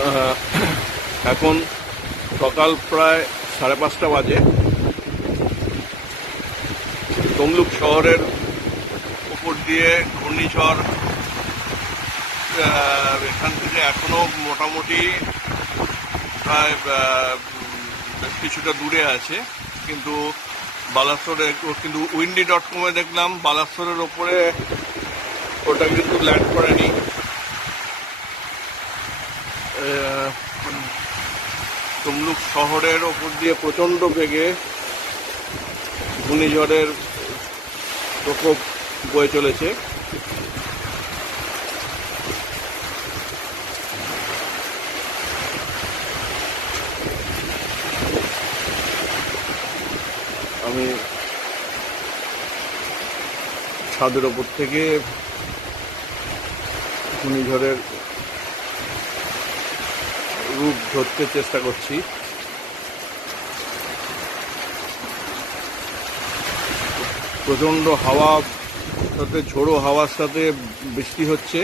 আহ, এখন সকাল প্রায় 5:30 বাজে। তমলুক শহরের উপর দিয়ে ঘূর্ণিঝড় এখান থেকে এখনো মোটামুটি প্রায় বেশ কিছুটা দূরে আছে, কিন্তু বালাসোরে কিন্তু windy.com-এ দেখলাম বালাসোরের ওপরে ওটা কিন্তু ল্যান্ড করেনি। তমলুক শহরের ওপর দিয়ে প্রচণ্ড বেগে ঘূর্ণিঝড়ের প্রকোপ বয়ে চলেছে। আমি ছাদের ওপর থেকে ঘূর্ণিঝড়ের রূপ ধরতে চেষ্টা করছি। প্রচণ্ড হাওয়া, সাথে ঝোড়ো হাওয়ার সাথে বৃষ্টি হচ্ছে।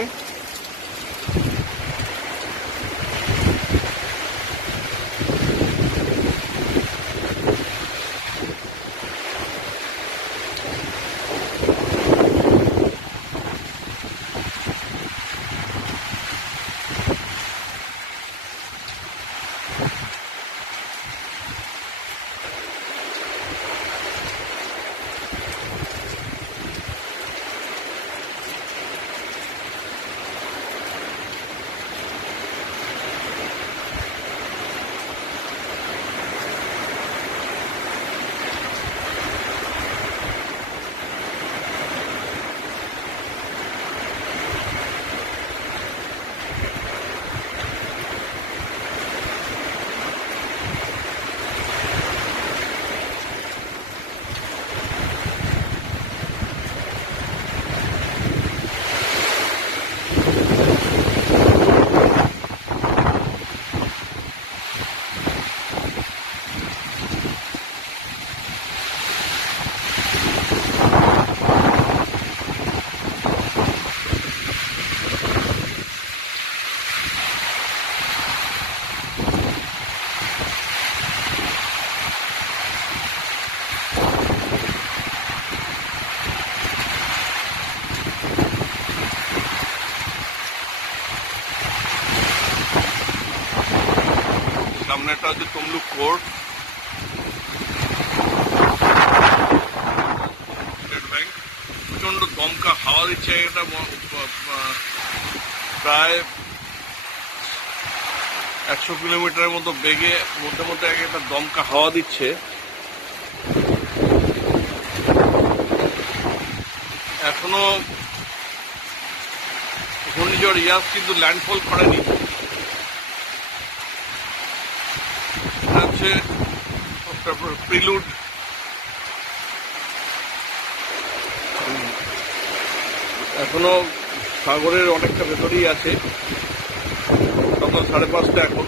সামনেটা হচ্ছে তমলুক কোর্ট, স্টেট ব্যাংক। প্রচন্ড দমকা হাওয়া দিচ্ছে, এটা প্রায় 100 কিলোমিটারের মতো বেগে মধ্যে মধ্যে একটা দমকা হাওয়া দিচ্ছে। এখনো ঘূর্ণিঝড় ইয়াস কিন্তু ল্যান্ডফল করেনি। হচ্ছে প্রিলুড। এখনো সাগরের অনেকটা ভেতরেই আছে। সকাল 5:30 এখন।